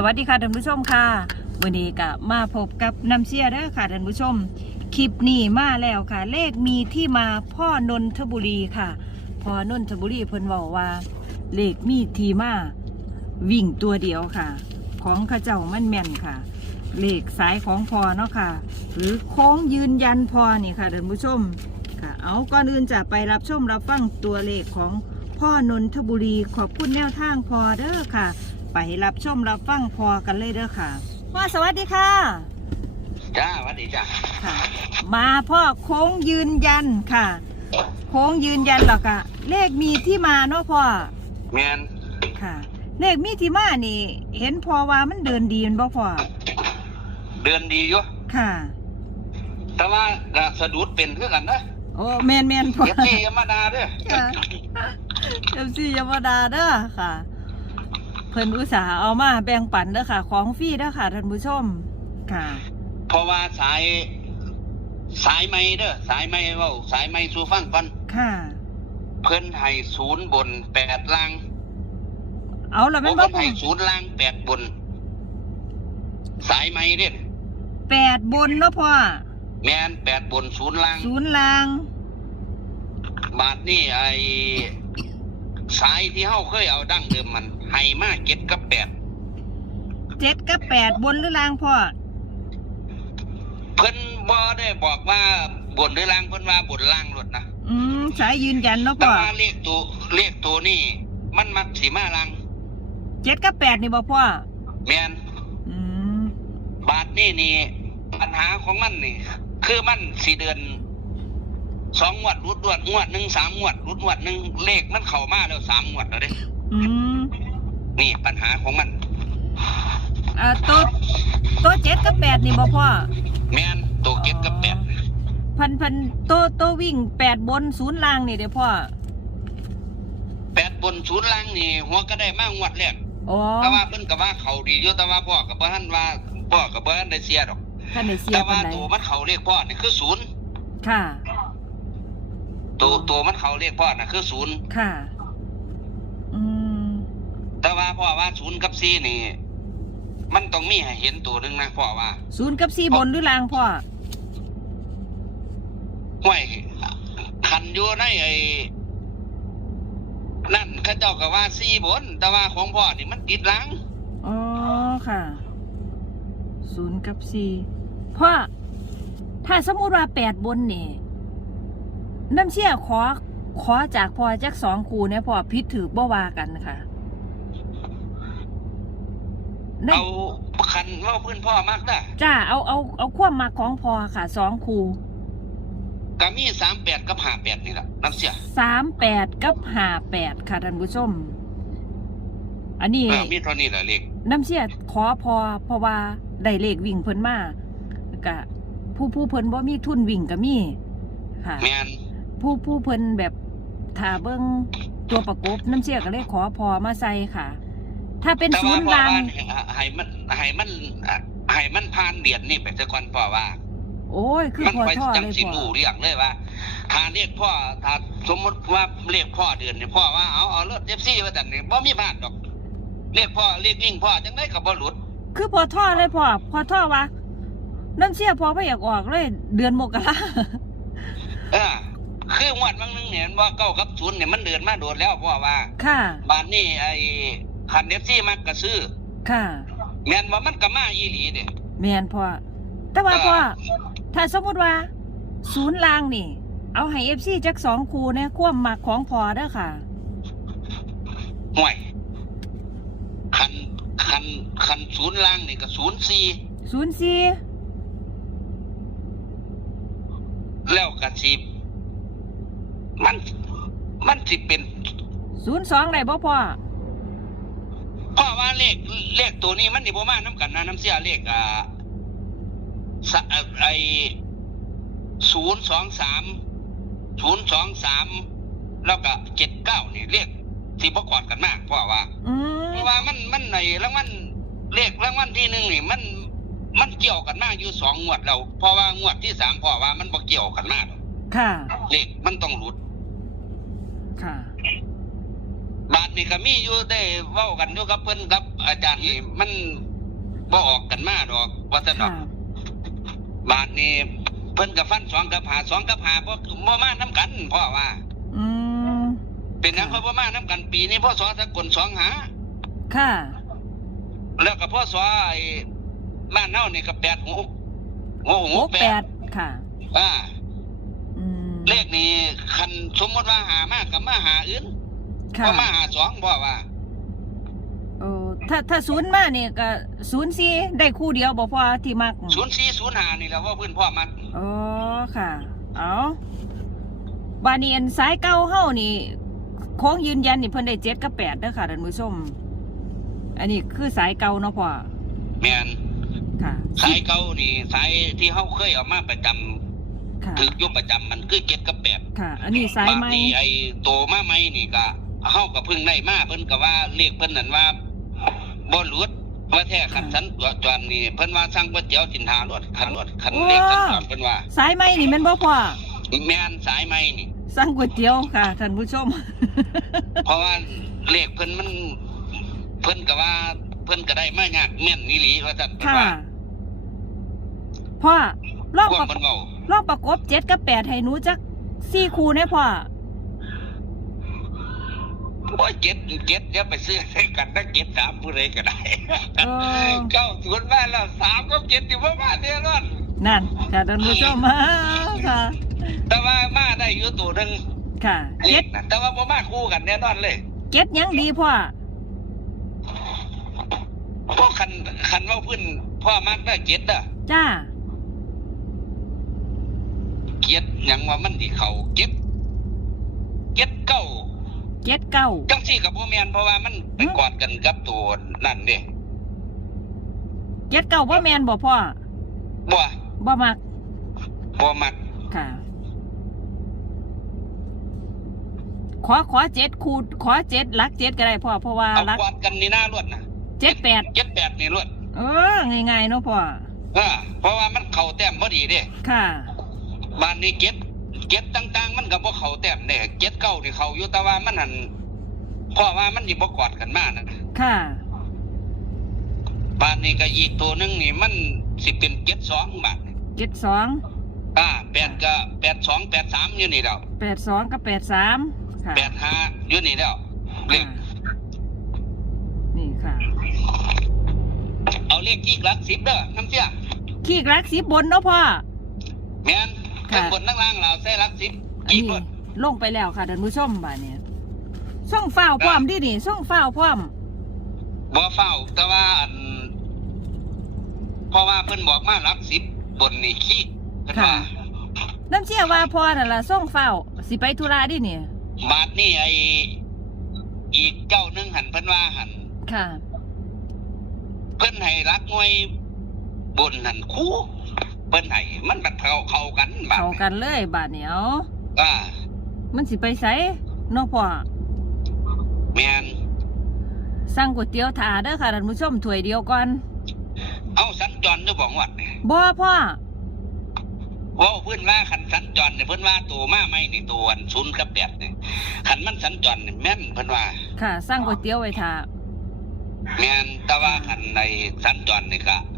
สวัสดีค่ะท่านผู้ชมค่ะวันนี้ก็มาพบกับน้ำเชียร์เด้อค่ะท่านผู้ชม คลิปนี้มาแล้วค่ะ เลขมีที่มาพ่อนนทบุรีค่ะพ่อนนทบุรีเพิ่นบอกว่า เลขมีที่มาวิ่งตัวเดียวค่ะ ของข้าเจ้ามันแม่นค่ะ เลขสายของพอเนาะค่ะ หรือโค้งยืนยันพอนี่ค่ะท่านผู้ชมค่ะ เอาก่อนอื่นจะไปรับชมรับฟังตัวเลขของพ่อนนทบุรีขอบคุณแนวทางพอเด้อค่ะ ไปรับชมรับฟังพอกันเลยเด้อค่ะพ่อสวัสดีค่ะจ้าสวัสดีจ้าค่ะ มาพ่อโค้งยืนยันค่ะ โค้งยืนยันหรอกค่ะเลขมีที่มาเนาะพ่อแมนค่ะ เลขมีที่มานี่ เห็นพอว่ามันเดินดีแมันบ่พ่อเดือนดีอยู่ค่ะ แต่ว่าก็สะดุดเป็นเพื่อกันนะโอ้แมนแมนพ่อเอฟซียามาดาเด้อค่ะเอฟซียมดาเด้อค่ะเพิ่นอุตส่าห์เอามาแบ่งปันเด้อค่ะ ของฟรีเด้อค่ะท่านผู้ชมค่ะ เพราะว่าสายสายไม้เด้อสายไม้เว้าสายไม้สู่ฟังก่อนค่ะ เพิ่นให้ศูนย์บนแปดล่างเอาละโอ้แม่นบ่เพิ่นพ่อให้ศูนย์ล่างแปดบน สายไม้เด้อแปดบนเนาะพ่อแมนแปดบนศูนย์ล่าง ศูนย์ลาง บาทนี่ไอ สายที่เฮาเคยเอาดั้งเดิมมันให้มาเจ็ดกับแปดเจ็ดกับแปดบนหรือลางพ่อ เพิ่นบ่ได้บอกว่าบนหรือล่างเพิ่นว่าบนล่างรถนะอืมสายยืนยันเนาะแต่พ่อว่าเลขตัวเลขตัวนี่มันมักสีมาล่างเจ็ดกับแปดนี่บ่พ่อ แมนอืมบาทนี่นี่ปัญหาของมันนี่ คือมันสี่เดือน สองงวดรุดรวดงวดหนึ่งสามงวดรุดงวดหนึ่งเลขมันเข้ามาแล้วสามงวดแล้วเด้อืมนี่ปัญหาของมัน อ่าตัวตัวเจ็ดกับแปดนี่บ่พ่อแมนตัวเก็ดกับแปดพันพันตัวตัววิ่งแปดบนศูนย์ลางนี่เดี๋ยวพ่อ แปดบนศูนย์ล่างนี่หัวก็ได้มากงวดแรกอ๋อแต่ว่าเพิ่นก็ว่าเขาดีอยู่แต่ว่าพ่อกับเพิ่นว่าพ่อกับเพิ่นได้เสียดอก ท่านได้เสียแต่ปัว่านใดตัวมันเขาเรียกพ่อนี่คือศูนย์ค่ะ ตัวตัวมันเขาเรียกพ่อน่ะคือศูนย์ค่ะ อืม แต่ว่าพ่อว่าศูนย์กับสี่นี่ มันต้องมีให้เห็นตัวหนึ่งนะพ่อว่าศูนย์กับสี่บนหรือลางพ่อ ห้วยคันอยู่ในไอ้นั่นเข้าเจ้าก็ว่าสี่บน แต่ว่าของพ่อนี่มันติดหลัง อ๋อค่ะ ศูนย์กับสี่พ่อ ถ้าสมมุติว่าแปดบนนี่ น้ำเชี่ยขอขอจากพ่อจักสองคูเนี่ยพ่อพิษถือบ่ว่ากันค่ะได้เอาคันว่าเพื่อนพ่อมากได้จ้าเอาเอาเอาความมาของพ่อค่ะสองคูก็มีสามแปดกับห้าแปดนี่แหละน้ำเสียสามแปดกับห้าแปดค่ะท่านผู้ชม อันนี้เออมีเท่านี้แหละเลขน้ำเชี่ยขอพอเพราะว่าได้เลขวิ่งเพิ่นมาแล้วก็ผู้ผู้เพิ่นบ่มีทุนวิ่งก็มีค่ะแมน ผู้ผู้เพิ่นแบบถ้าเบิ่งตัวประกบน้ำเชี่ยก็เลยขอพอมาใส่ค่ะ ถ้าเป็นแต่ศูว่านย์พ่อลางว่าให้มันให้มันให้มันผ่านเดือนนี่ไปซะก่อนพ่อว่า โอ้ย คือมันพอไปท่อจังเลยสิพอรู้เรียกเลยว่าถ้าเรียกพ่อถ้าสมมติว่าเรียกพ่อเดือนนี่พ่อว่าเอาเอาเลือดเจ็บซี่ว่าแต่นี่บ่มีพลาดดอก เรียกพ่อเรียกยิ่งพ่อจังได้กับบ่หลุด คือพอท่อเลยพอพอท่อว่าน้ำเชี่ยพอไม่อยากออกเลย เดือนมกรา เออ คืองวดบางนึงเนี่ยว่าเก้ากับศูนย์เนี่ยมันเดือนมาโดดแล้วพ่อว่าค่ะบานนี้ไอ้คันเดฟซี่มักกระซื้อค่ะแม่นว่ามันก็มาอีหลีเด้แมนพ่อแต่ว่าพ่อถ้าสมมติว่า ศูนย์ลางนี่ เอาให้เอฟซีจักสองคูเนี่ยควมหมักของพอเด้อค่ะห่วยคันคันคันศูนย์ล่างนี่ก็ศูนย์สี่ศูนย์สี่แล้วก็สิ มัน มันสิเป็นศูนย์สองได้บ่พ่อเพราะว่าเลขเลขตัวนี้มันนี่บ่มาน้ำกันนะน้ำเสียเลขอ่าสะไอศูนย์สองสามศูนย์สองสามแล้วก็เจ็ดเก้านี่เลขที่ประกอดกันมากเพราะว่าอืมเพราะว่ามันมันในรางวัลเลขรางวัลที่หนึ่งนี่มันมันเกี่ยวกันมากอยู่สองงวดแล้วเพราะว่างวดที่สามเพราะว่ามันบ่เกี่ยวกันมากค่ะ เลขมันต้องหลุด ค่ะ บาทนี่ก็มีอยู่ได้เว้ากันอยู่กับเพิ่นกับ อาจารย์นี่มันบ่ออกกันมาดอกว่าซั่นดอค่ะกบาทนี่เพิ่นก็ฟันสองกับหาสองกับหาบ่บ่มานํกันพ่อว่า อืมเป็นหยังเขาบ่มานํกันปีนี้พ่อสอสกลสองหาค่ะ แล้วก็พ่อสอไอ้บ้านเฮานี่ก็แปดหูโอ้โหหกแปแปดดค่ะ อ่าอืม เลขนี้คันสมมติว่าหามากกับมาหาอื่นค่ะ ก็มาหาสองพ่อว่า โอ้ถ้าถ้าศูนย์มาเนี่ยก็ศูนย์สี่ได้คู่เดียวบ่พอที่มักศูนย์สี่ศูนย์หานี่แหละว่าเพื่อนพ่อมันอ๋อค่ะ เอาบานีอันสายเก้าเฮานี่โค้งยืนยันนี่เพิ่นได้เจ็ดกับแปดเด้อค่ะท่านผู้ชม อันนี้คือสายเก่าเนาะพ่อแม่นค่ะ สายเก่านี่ สายที่เฮาเคยเอามาประจำค่ะ ถึกอยุประจำมันคือเจ็ดกับแปดค่ะ อันนี้สายบางไหมทีไอ้โตมาใหม่นี่ก็เฮาก็เพิ่งได้มาเพิ่นก็ว่าเลขเพิ่นนั่นว่าบ่หลุดว่าแท้คันสันตัวจรนี่เพิ่นว่าสั่งก๋วยเตี๋ยวสินหารถคันรถคันเลขสันจรเพิ่นว่าสายไหมนี่แม่นบ่พ่อแม่นสายใหม่นี่ สั่งก๋วยเตี๋ยวค่ะท่านผู้ชม เพราะว่าเลขเพิ่นมัน เพิ่นก็ว่า เพิ่นก็ได้มายากแม่นนี่หลีว่าซั่นเพิ่นค่ะว่าพ่อรอบควาประมเพิ่นเว้า รอบประกบเจ็ดกับแปดให้หนูจักสี่คูแน่พ่อโอ้ยเจ็ดเจ็ดอย่าไปซื้อให้กันนะเจ็ดสามผู้ใดก็ได้เออ เก้าศูนย์มาแล้วสามก็เจ็ดอยู่ประมาณนี้นอนนั่นค่ะท่านผู้ชมมาค่ะแต่ว่ามาได้อยู่ตัวหนึงค่ะเลเจ็ดขนะแต่ว่าบ่มาคู่กันแน่นอนเลยเจ็ดยังดีพ่อพวกคันคันว่าเพิ่นพ่อมักได้เจ็ดอะจ้า เจ็ดหยังว่ามันสิเข้าเจ็ดเจ็ดเก้าเจ็ดเก้าจังซี่กับบ่แม่นเพราะว่ามันไปกอดกันกับตัวนั่นเด้เจ็ดเก้าบ่แมนบ่พ่อบ่บ่มักบ่มักค่ะ ขอขอเจ็ดคูณขอเจ็ดหลักเจ็ดก็ได้พ่อเพราะว่าเอาหลักกอดกันนี่หน้ารวดนะเจ็ดแปดเจ็ดแปดนี่รวดเออง่ายๆเนาะพ่ออ่าเพราะว่ามันเข้าแต้มบ่ดีเด้ค่ะ บ้านนี้เก็บเก็บต่าง ๆ มันก็บ่เข้าแต้มเด้เก็บเก้านี่เข้าอยู่แต่ว่ามันหั่นเพราะว่ามันสิบ่กอดกันมานะค่ะบ้านนี้ก็อีกตัวหนึงนี่มันสิเป็นเจ็ดสองบาทเจ็ดสองอ่าแปดก็แปดสองแปดสามอยู่นี่แล้วแปดสองกับแปดสามค่ะแปดห้าอยู่นี่แล้วเลค่ะขนี่ค่ะ เอาเลขที่หลักสิบเด้อน้ำเสียขี้รักสีบนเนาะพ่อแม่น ค่ะข้างบนข้างล่างเราใส่หลักสิบอันอีกนี้คนลงไปแล้วค่ะท่านผู้ชมบ่าเนี่ยส่องฝ้าวพร้อมดินี่ส่องฝ้าวพร้อม บ่เฝ้า แต่ว่าอันเพราะว่าเพิ่นบอกมาหลักสิบบนนี่ขี้เพิ่นว่าน้ำเชี่ยว่าพ่อนั่นล่ะส่องฝ้าวสิไปธุระดิเนี่ยบาทนี่ไออีกเจ้าหนึงหันเพิ่นว่าหัน ค่ะ เพิ่นให้รักงวยบนหันคู่ เพิ่นให้มันบัดเข้าเข้ากันบาดเข้ากันเลยบาดเหนียวอ่ามันสิไปไสเนาะพ่อแม่นสั่งก๋วยเตี๋ยวถาเด้อค่ะท่านผู้ชมถ้วยเดียวก่อน เอาสัญจรอยู่บ่งวัดนี่บ่พ่อเว้าเพิ่นว่าคันสัญจรนี่เพิ่นว่าตัวมาไม่นี่ตัวอันศูนย์กับแปดนี่คันมันสัญจรนี่แม่นเพิ่นว่า ค่ะสั่งก๋วยเตี๋ยวไว้ถาแม่นแต่ว่าคันในสัญจรนี่ก็เ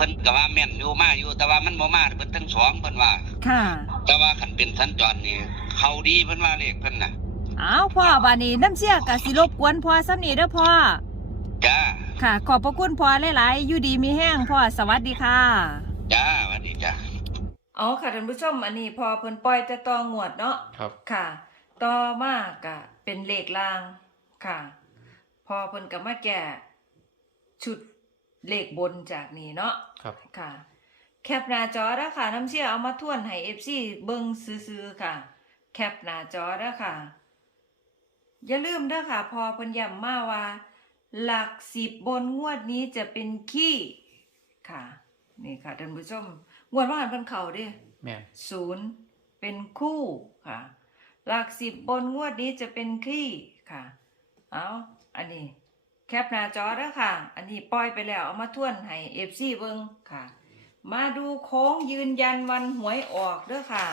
พิ่นก็ว่าแม่นอยู่มาอยู่แต่ว่ามันบ่มาเพิ่นทั้งสองเพิ่นว่า ค่ะ แต่ว่าคันเป็นสัญจรนี่เขาดีเพิ่นว่าเลขเพิ่นน่ะเอาพ่อบาดนี้น้ำเชี่ยกะสิรบกวนพ่อซ้ำนี่เด้อพ่อจ้าค่ะ ขอบพระคุณพ่อหลายๆอยู่ดีมีแห้งพ่อสวัสดีค่ะจ้าสวัสดีจ้าเอาค่ะท่านผู้ชมอันนี้พอเพิ่นปล่อยแต่ตองวดเนาะครับค่ะต่อมากะเป็นเลขลางค่ะ พอเพิ่นก็มาแก่ชุด เลขบนจากนี้เนาะครับ ค่ะ แคปหน้าจอแล้วค่ะ น้ำเชี่ยเอามาทวนให้ FC เบิ่งซื่อๆค่ะ แคปหน้าจอแล้วค่ะ อย่าลืมเด้อค่ะ พอเพิ่นย้ำมาว่า หลักสิบบนงวดนี้จะเป็นขี้ค่ะ นี่ค่ะท่านผู้ชมงวดว่าหันเพิ่นเข่าเด้แม่นศูนย์เป็นคู่ค่ะ หลักสิบบนงวดนี้จะเป็นขี้ค่ะ เอาอันนี้ แคปหน้าจอแล้วค่ะ อันนี้ปล่อยไปแล้วเอามาทวนให้เอฟซีเบิงค่ะ มาดูโค้งยืนยันวันหวยออกเด้อค่ะ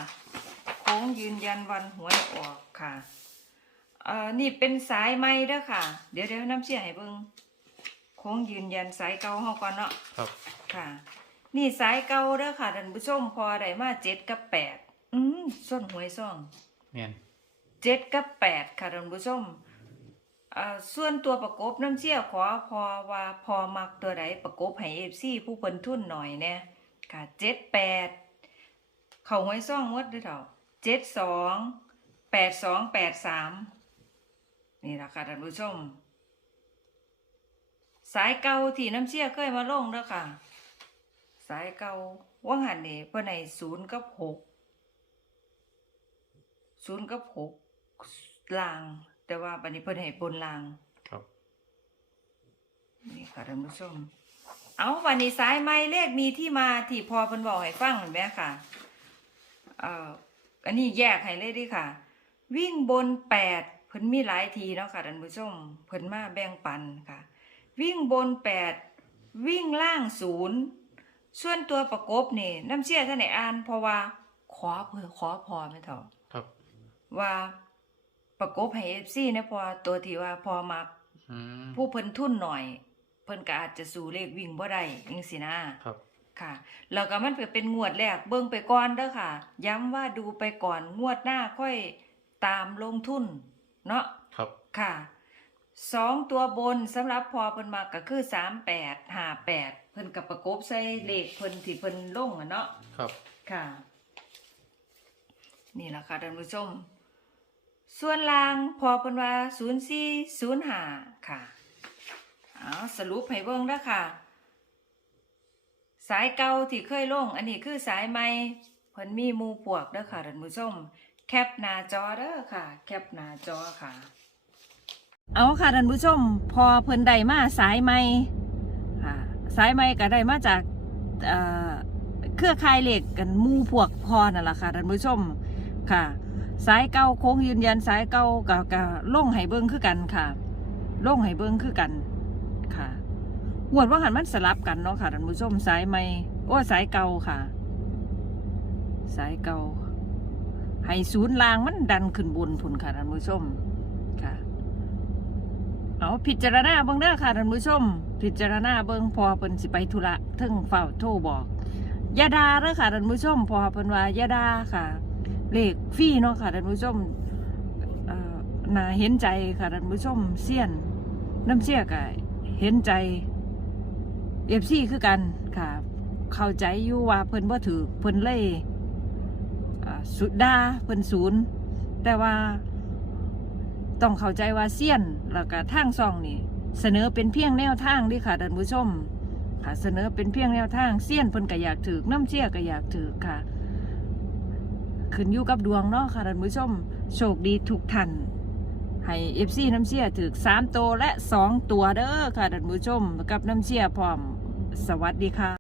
โค้งยืนยันวันหวยออกค่ะเอ่อนี่เป็นสายไม้เด้อค่ะ เดี๋ยวเดี๋ยวน้ำเสียให้เบิ่งโค้งยืนยันสายเก่าเฮาก่อนเนาะครับค่ะ นี่สายเก่าเด้อค่ะท่านผู้ชมพอได้มาเจ็ดกับแปดอืมส้นหวยซ่องเมียนเจ็ดกับแปดค่ะท่านผู้ชมเอ่อ ส่วนตัวประกบน้ำเชี่ยขอพอว่าพอมักตัวใดประกบให้เอฟซีผู้เพิ่นทุนหน่อยแน่ค่ะเจ็ดแปดเข้าหวยซ่องมดด้วยเถอะเจ็ดสองแปดสองแปดสามนี่ละค่ะท่านผู้ชม สายเก่าที่น้ำเชี่ยเคยมาลงเด้อค่ะ สายเก่าว่างหันนี่เพิ่นให้ศูนย์กับหกศูนย์กับหกลาง แต่ว่าบันนี้เพิ่นให้บนลางครับ นี่ค่ะท่านผู้ชม เอาวันนี้สายไม้เลขมีที่มาที่พอเพิ่นบอกให้ฟังเห็นไหมค่ะเอ่ออันนี้แยกให้เลยเดิค่ะ วิ่งบนแปดเพิ่นมีหลายทีเนาะค่ะท่านผู้ชมเพิ่นมาแบ่งปันค่ะ วิ่งบนแปดวิ่งล่างศูนย์ส่วนตัวประกบนี่น้ำเชี่ยท่านไหนอ่านเพราะว่าขอเพื่อขอพอไม่เถอะครับว่า ประกบให้ FC นะเพอตัวที่ว่าพอมักอืมผู้เพิ่นทุนหน่อย เพิ่นก็อาจจะสู่เลขวิ่งบ่ได้จังซี่นะครับ ค่ะ แล้วก็มันเป็นงวดแรกเบิ่งไปก่อนเด้อค่ะ ย้ำว่าดูไปก่อนงวดหน้าค่อยตามลงทุน เนาะ ครับ ค่ะสองตัวบนสำหรับพอเพิ่นมาก็คือ38 58เพิ่นก็ประกบใส่เลขเพิ่นที่เพิ่นลงอะเนาะครับ ค่ะ นี่แหละค่ะท่านผู้ชม ส่วนล่างพอเพิ่นว่าศูนย์สี่ศูนย์ห้าค่ะเอาสรุปให้เบิ่งเด้อค่ะ สายเก่าที่เคยลง อันนี้คือสายใหม่เพิ่นมีมู่พวกเด้อค่ะท่านผู้ชมแคปหน้าจอเด้อค่ะ แคปหน้าจอค่ะ เอาค่ะท่านผู้ชม พอเพิ่นได้มาสายใหม่ค่ะสายใหม่ก็ได้มาจากเครือข่ายเหล็กกันมู่พวกพอนั่นแหละค่ะท่านผู้ชมค่ะ สายเก่าโค้งยืนยันสายเก่ากับกับล่งไห้เบิ้งคือกันค่ะล่งไห้เบิ้งคือกันค่ะหวดว่าหันมันสลับกันเนาะค่ะท่านผู้ชมสายใหม่โอ้สายเก่าค่ะ สายเก่าให้ศูนย์ลางมันดันขึ้นบนพุ่นค่ะท่านผู้ชมค่ะ เอาพิจารณาเบิ่งเด้อค่ะท่านผู้ชม พิจารณาเบิ่งพอเพิ่นสิไปธุระทึ่งเฝ้าโทรบอกยาดาเด้อค่ะท่านผู้ชมพอเพิ่นว่ายาดาค่ะ เลขฟรีเนาะค่ะท่านผู้ชมน่าเห็นใจค่ะท่านผู้ชมเสี้ยนน้ำเชี่ยก็เห็นใจเอฟซีคือกันค่ะ เข้าใจอยู่ว่าเพิ่นบ่าถือเพิ่นเล่สุดดาเพิ่นศูนย์ แต่ว่าต้องเข้าใจว่าเสี้ยนแล้วก็ทางซองนี่เสนอเป็นเพียงแนวทางดิค่ะท่านผู้ชม ค่ะเสนอเป็นเพียงแนวทางเสี้ยนเพิ่นก็อยากถือน้ำเชี่ยก็อยากถือค่ะ ขึ้นอยู่กับดวงเนาะค่ะท่านผู้ชมโชคดีทุกท่านให้เอฟซีน้ำเชี่ยถือสามตัวและสองตัวเด้อค่ะท่านผู้ชมกับน้ำเชี่ยพร้อมสวัสดีค่ะ